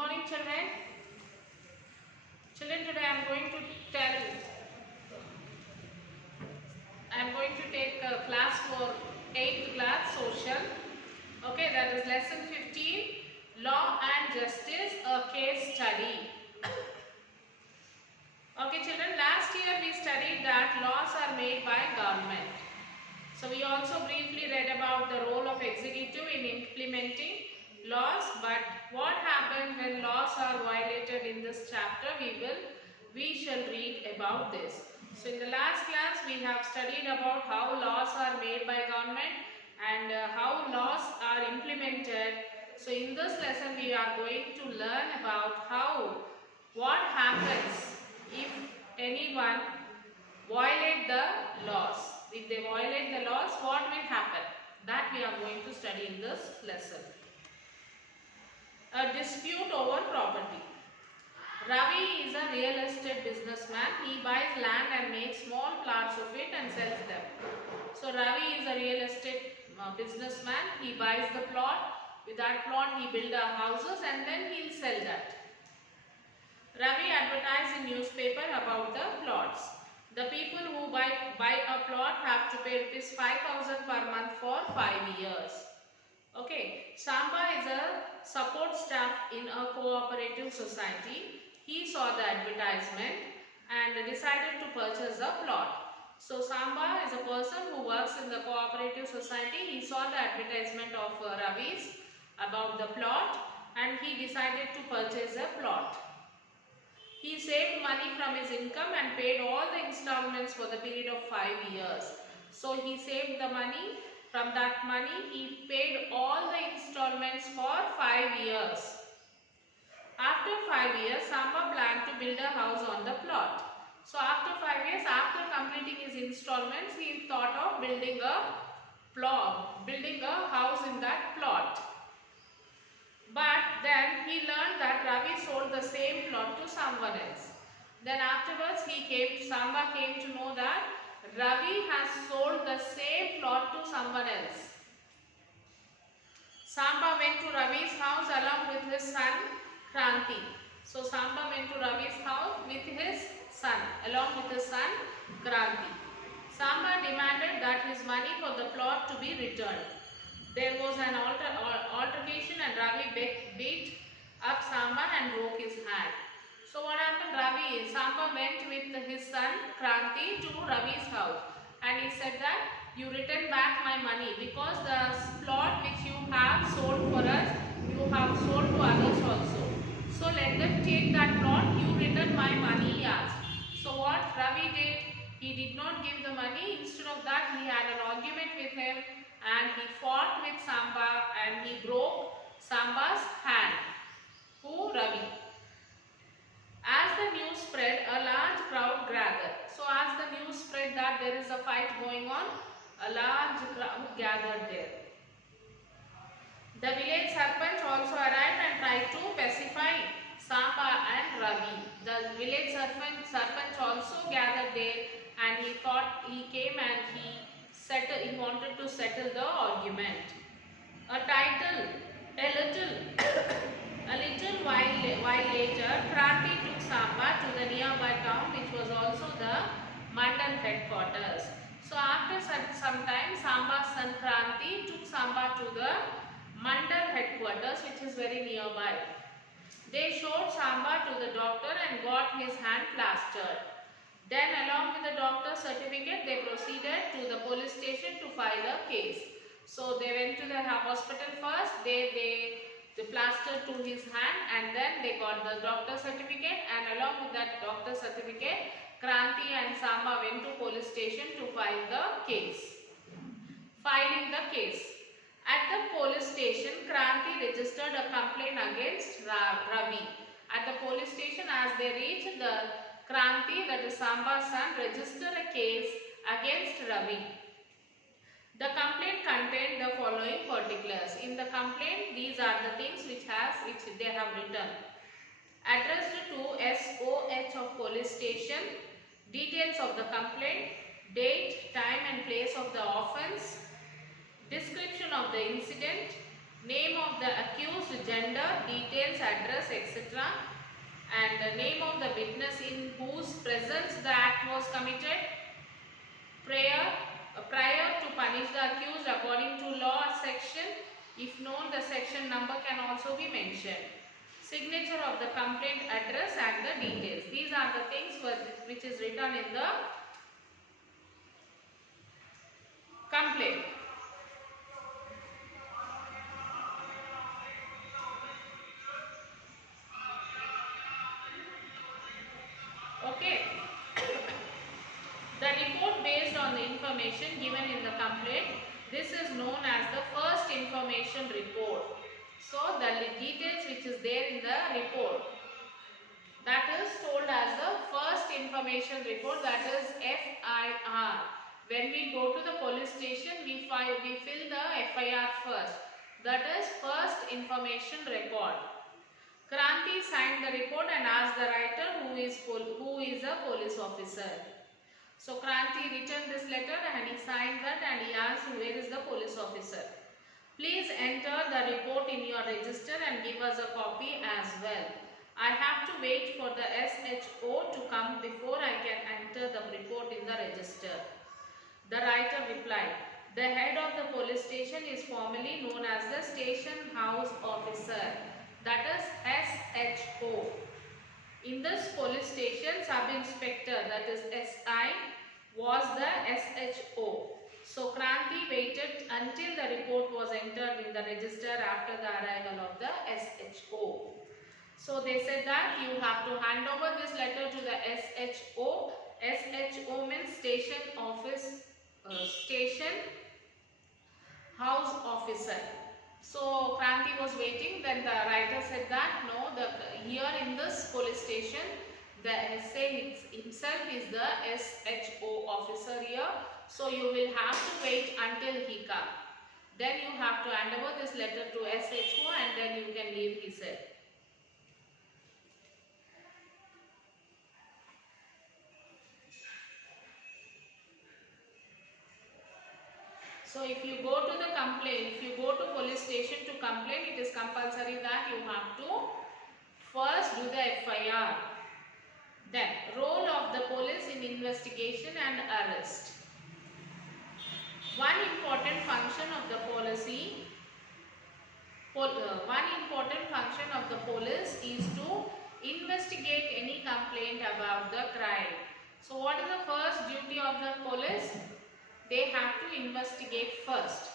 morning, children. Children, today I am going to take a class for 8th class social. Okay, that is lesson 15, Law and Justice, a case study. Okay, children, last year we studied that laws are made by government. So we also briefly read about the role of executive in implementing laws, but what happens when laws are violated in this chapter, we shall read about this. So in the last class we have studied about how laws are made by government and how laws are implemented. So in this lesson we are going to learn about what happens if anyone violate the laws. If they violate the laws, what will happen? That we are going to study in this lesson. A dispute over property. Ravi is a real estate businessman. He buys land and makes small plots of it and sells them. So Ravi is a real estate businessman. He buys the plot. With that plot he builds houses and then he'll sell that. Ravi advertised in newspaper about the plots. The people who buy a plot have to pay rupees 5,000 per month for 5 years. Okay, Samba is a support staff in a cooperative society. He saw the advertisement and decided to purchase a plot. So Samba is a person who works in the cooperative society. He saw the advertisement of Ravi's about the plot and he decided to purchase a plot. He saved money from his income and paid all the installments for the period of 5 years. So he saved the money. From that money, he paid all the installments for 5 years. After 5 years, Samba planned to build a house on the plot. So after 5 years, after completing his installments, he thought of building a house in that plot. But then he learned that Ravi sold the same plot to someone else. Then afterwards Samba came to know that Ravi has sold the same plot to someone else. Samba went to Ravi's house along with his son Kranti. So Samba went to Ravi's house with his son, along with his son Kranti. Samba demanded that his money for the plot to be returned. There was an altercation and Ravi beat up Samba and broke his hand. So what happened? Samba went with his son Kranti to Ravi's house and he said that you return back my money because the plot which you have sold for us, you have sold to others also. So let them take that plot, you return my money, he asked. So what Ravi did? He did not give the money. Instead of that, he had an argument with him and he fought with Samba and he broke Samba's hand. Who? Ravi. As the news spread, a large crowd gathered. So as the news spread that there is a fight going on, a large crowd gathered there. The village Sarpanch also arrived and tried to pacify Samba and Ravi. The village Sarpanch also gathered there and he came and he wanted to settle the argument. A little while later, Kranti took Samba to the nearby town, which was also the Mandal headquarters. So after some time, Samba's son Kranti took Samba to the Mandal headquarters, which is very nearby. They showed Samba to the doctor and got his hand plastered. Then along with the doctor's certificate, they proceeded to the police station to file a case. So they went to the hospital first, they plastered to his hand and then they got the doctor's certificate and along with that doctor's certificate, Kranti and Samba went to police station to file the case. Filing the case. At the police station, Kranti registered a complaint against Ravi. At the police station, as they reached, the Kranti, that is Samba's son, registered a case against Ravi. The complaint contained the following particulars. In the complaint, these are the things which they have written. Addressed to SOH of police station, details of the complaint, date, time and place of the offence, description of the incident, name of the accused, gender, details, address, etc. And the name of the witness in whose presence the act was committed. Prior to punish the accused according to law section. If known, the section number can also be mentioned. Signature of the complaint, address and the details. These are the things which is written in the complaint. Okay. The report based on the information given in the complaint, this is known as the first information report. So the details which is there in the report, that is told as the first information report, that is FIR. When we go to the police station, we fill the FIR first. That is first information record. Kranti signed the report and asked the writer who is a police officer. So Kranti returned this letter and he signed that and he asked where is the police officer. Please enter the report in your register and give us a copy as well. I have to wait for the SHO to come before I can enter the report in the register. The writer replied, the head of the police station is formally known as the station house officer, that is SHO. In this police station, sub-inspector, that is SI, was the SHO. So Kranti waited until the report was entered in the register after the arrival of the SHO. So they said that you have to hand over this letter to the SHO. SHO means station office, station house officer. So Kranti was waiting. Then the writer said that no, here in this police station, the SA himself is the SHO officer here. So you will have to wait until he comes. Then you have to hand over this letter to SHO and then you can leave, he said. So if you go to the complaint, if you go to police station to complain, it is compulsory that you have to first do the FIR. Then role of the police in investigation and arrest. One important function of the police is to investigate any complaint about the crime. So what is the first duty of the police? They have to investigate first.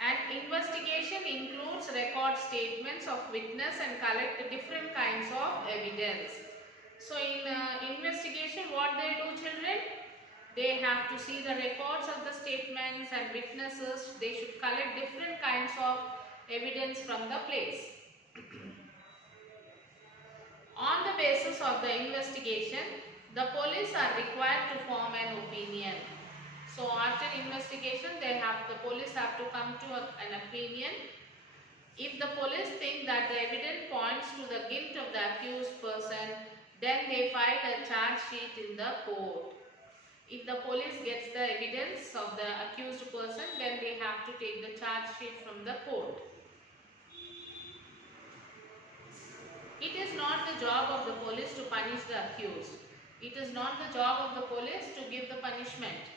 And investigation includes record statements of witness and collect different kinds of evidence. So in investigation, what they do, children? They have to see the records of the statements and witnesses. They should collect different kinds of evidence from the place. On the basis of the investigation, the police are required to form an opinion. So after investigation, the police have to come to an opinion. If the police think that the evidence points to the guilt of the accused person, then they file a charge sheet in the court. If the police gets the evidence of the accused person, then they have to take the charge sheet from the court. It is not the job of the police to punish the accused. It is not the job of the police to give the punishment.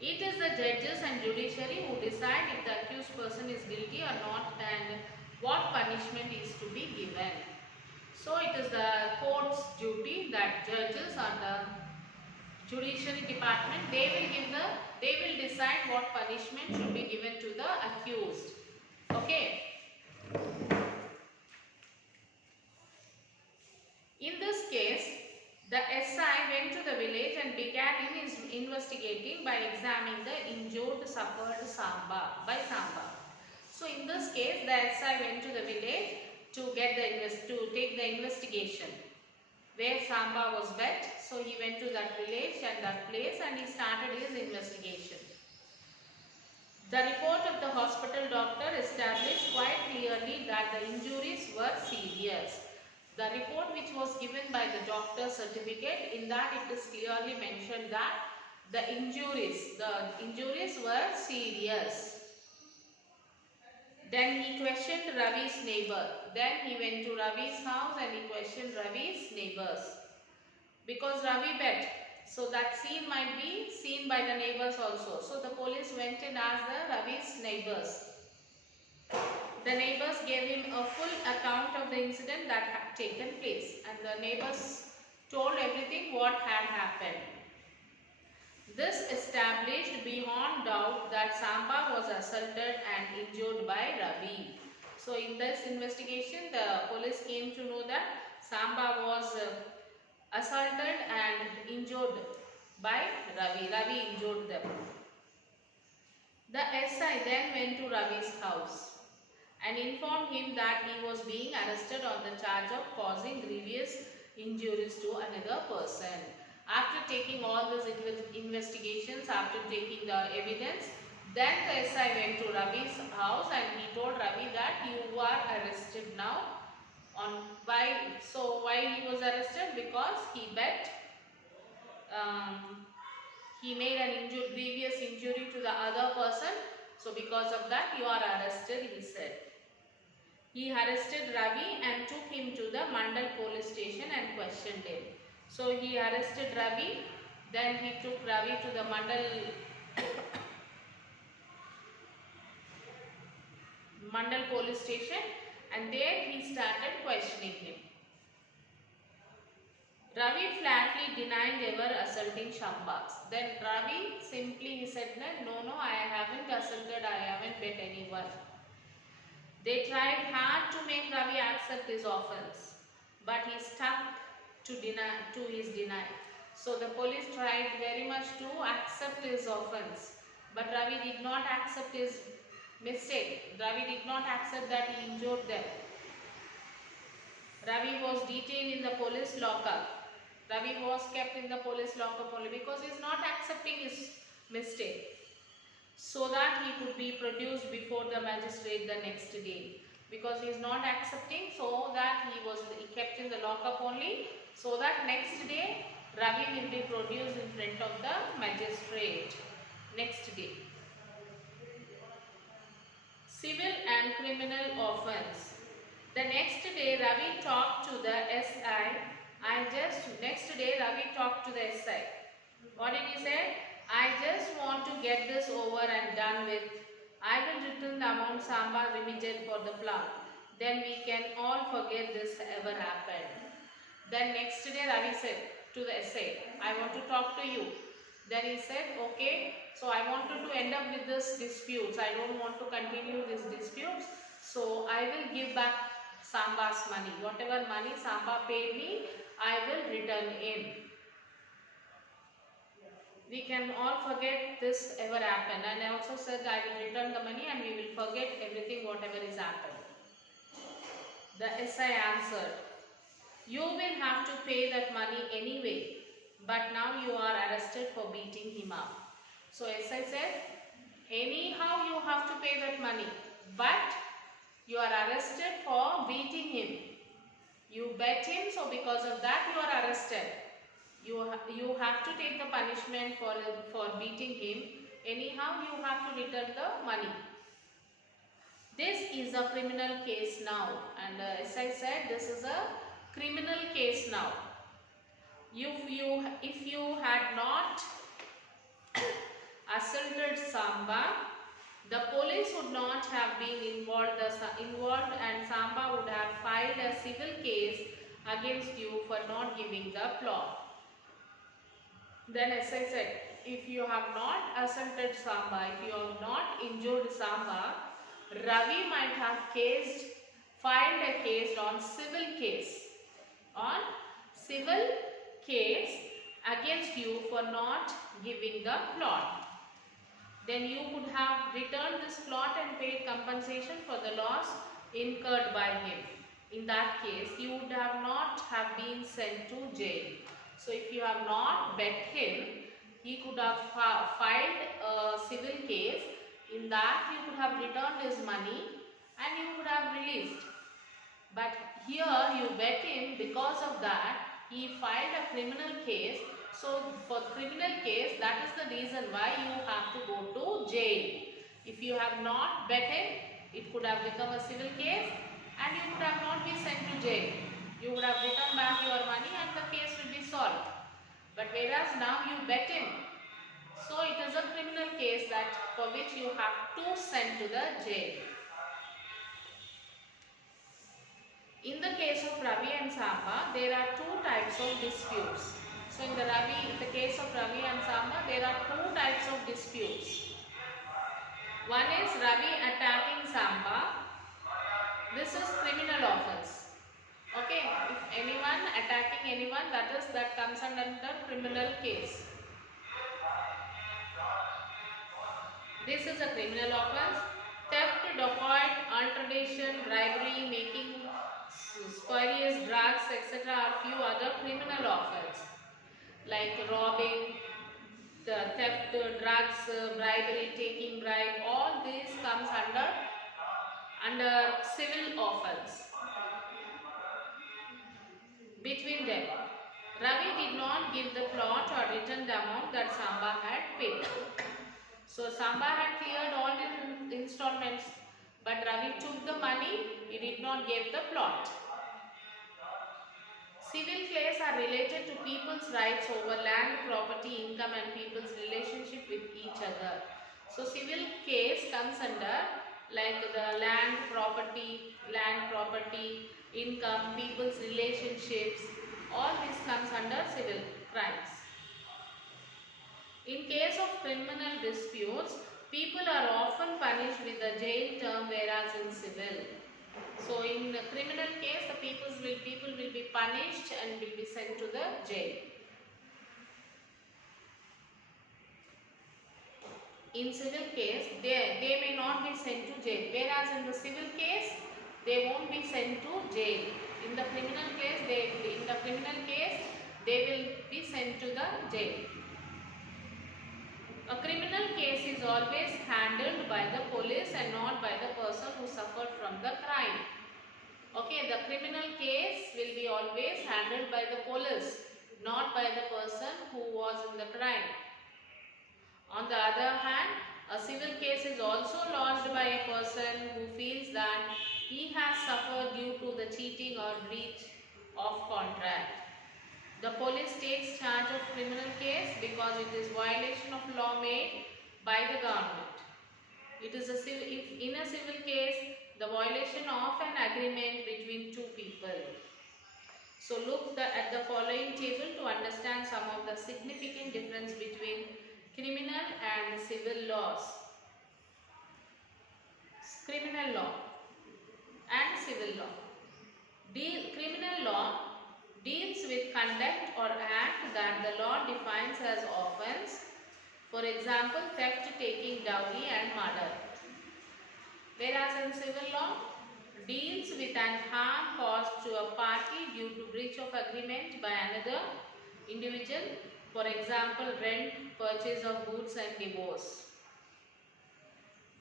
It is the judges and judiciary who decide if the accused person is guilty or not and what punishment is to be given. So it is the court's duty that judges or the judiciary department, they will decide what punishment should be given to the accused. Okay. In this case, the SI went to the village and began investigating by examining the injured suffered by Samba. So in this case, the SI went to the village to take the investigation where Samba was bet. So he went to that village and that place and he started his investigation. The report of the hospital doctor established quite clearly that the injuries were serious. The report which was given by the doctor's certificate, in that it is clearly mentioned that the injuries were serious. Then he questioned Ravi's neighbor. Then he went to Ravi's house and he questioned Ravi's neighbors. Because Ravi bet. So that scene might be seen by the neighbors also. So the police went and asked the Ravi's neighbors. The neighbors gave him a full account of the incident that had taken place. And the neighbors told everything what had happened. This established beyond doubt that Samba was assaulted and injured by Ravi. So in this investigation, the police came to know that Samba was assaulted and injured by Ravi. Ravi injured them. The SI then went to Ravi's house and informed him that he was being arrested on the charge of causing grievous injuries to another person. After taking all these investigations, after taking the evidence, then the SI went to Ravi's house and he told Ravi that you are arrested now. On why? So why he was arrested? Because he bet. He made an grievous injury to the other person. So because of that you are arrested, he said. He arrested Ravi and took him to the Mandal police station and questioned him. So he arrested Ravi, then he took Ravi to the Mandal police station and there he started questioning him. Ravi flatly denied ever assaulting Samba. Then Ravi simply said, no, I haven't assaulted, I haven't bet anyone. They tried hard to make Ravi accept his offense, but he stuck to his denial. So the police tried very much to accept his offense, but Ravi did not accept his mistake. Ravi did not accept that he injured them. Ravi was detained in the police lockup. Ravi was kept in the police lockup only because he is not accepting his mistake, so that he could be produced before the magistrate the next day. Because he is not accepting, so that he kept in the lockup only, so that next day Ravi will be produced in front of the magistrate next day. Civil and criminal offence. The next day Ravi talked to the SI. Next day Ravi talked to the SI. What did he say? I just want to get this over and done with. I will return the amount Samba remitted for the plant. Then we can all forget this ever happened. Then next day Ravi said to the SI, I want to talk to you. Then he said, okay, so I wanted to end up with this disputes. I don't want to continue these disputes. So I will give back Samba's money. Whatever money Samba paid me, I will return in. We can all forget this ever happened. And I also said I will return the money and we will forget everything whatever is happened. The SI answered, you will have to pay that money anyway, but now you are arrested for beating him up. So SI said, anyhow you have to pay that money, but you are arrested for beating him. You bet him, so because of that you are arrested. You have to take the punishment for beating him. Anyhow, you have to return the money. This is a criminal case now, and as I said, this is a criminal case now. If you had not assaulted Samba, the police would not have been involved, and Samba would have filed a civil case against you for not giving the plot. Then as I said, if you have not assaulted Samba, if you have not injured Samba, Ravi might have filed a case on civil case against you for not giving the plot. Then you could have returned this plot and paid compensation for the loss incurred by him. In that case, you would have not have been sent to jail. So if you have not bet him, he could have filed a civil case. In that you could have returned his money and you could have released. But here you bet him, because of that he filed a criminal case. So for criminal case, that is the reason why you have to go to jail. If you have not bet him, it could have become a civil case and you could have not been sent to jail. You would have returned back your money and the case will be solved. But whereas now you bet him, so it is a criminal case that for which you have to send to the jail. In the case of Ravi and Samba, there are two types of disputes. So in the case of Ravi and Samba, there are two types of disputes. One is Ravi attacking Samba. This is criminal offense. Okay, if anyone attacking anyone, that comes under criminal case. This is a criminal offense. Theft, dacoit, alteration, bribery, making spurious drugs, etc. are few other criminal offenses like robbing, theft, drugs, bribery, taking bribe. All these comes under civil offense. Between them, Ravi did not give the plot or return the amount that Samba had paid. So Samba had cleared all the installments, but Ravi took the money, he did not give the plot. Civil claims are related to people's rights over land, property, income and people's relationship with each other. So civil case comes under like the land, property, income, people's relationships, all this comes under civil crimes. In case of criminal disputes, people are often punished with a jail term, whereas in civil. So in the criminal case, the people will be punished and will be sent to the jail. In civil case, they may not be sent to jail, whereas in the civil case, they won't be sent to jail. In the criminal case, they will be sent to the jail. A criminal case is always handled by the police and not by the person who suffered from the crime. Okay, the criminal case will be always handled by the police, not by the person who was in the crime. On the other hand, a civil case is also lodged by a person who feels that he has suffered due to the cheating or breach of contract. The police takes charge of criminal case because it is violation of law made by the government. It is in a civil case, the violation of an agreement between two people. So look at the following table to understand some of the significant difference between criminal and civil laws. Criminal law and civil law. Criminal law deals with conduct or act that the law defines as offense. For example, theft, taking dowry and murder. Whereas in civil law, deals with an harm caused to a party due to breach of agreement by another individual. For example, rent, purchase of goods and divorce.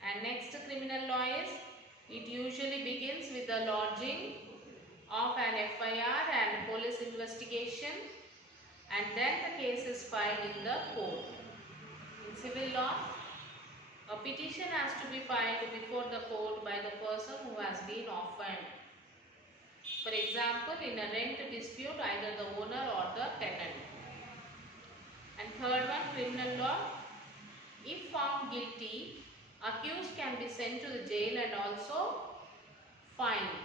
And next criminal law is, it usually begins with the lodging of an FIR and police investigation, and then the case is filed in the court. In civil law, a petition has to be filed before the court by the person who has been offended. For example, in a rent dispute, either the owner or the tenant. And third one, criminal law. If found guilty, accused can be sent to the jail and also fined.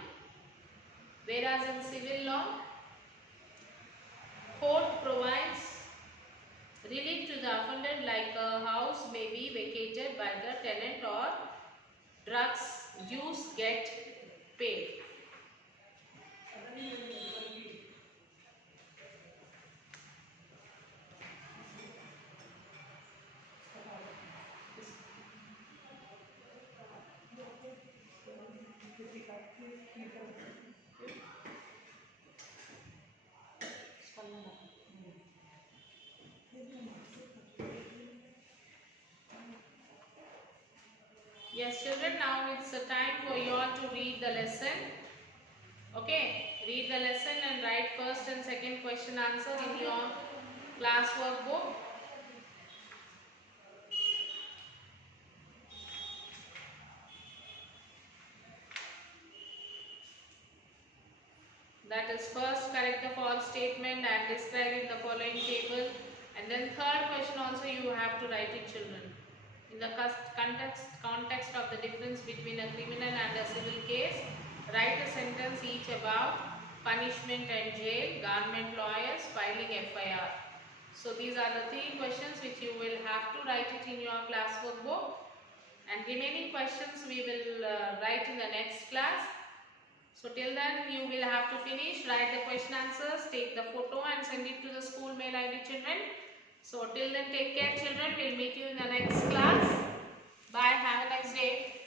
Whereas in civil law, court provides relief to the offended, like a house may be vacated by the tenant or drugs dues get paid. Yes children, now it's the time for you all to read the lesson. Okay, read the lesson and write first and second question answer in your classwork book. That is, first correct the false statement and describe in the following table. And then third question also you have to write it, children. In the context of the difference between a criminal and a civil case, write a sentence each about punishment and jail, government lawyers, filing FIR. So these are the three questions which you will have to write it in your classwork book. And remaining questions we will write in the next class. So till then you will have to finish, write the question answers, take the photo and send it to the school mail ID, children. So till then take care, children. We'll meet you in the next class. Bye. Have a nice day.